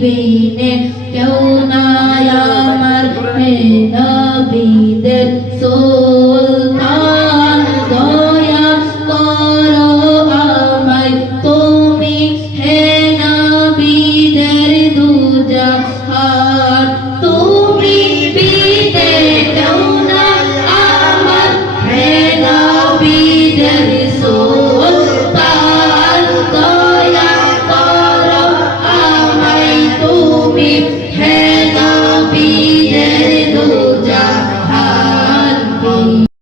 বিনে কেউ নাই আমার হে নবীদের সুলতান দয়া করো আমায়। তুমি হে নবীদের দুজাহান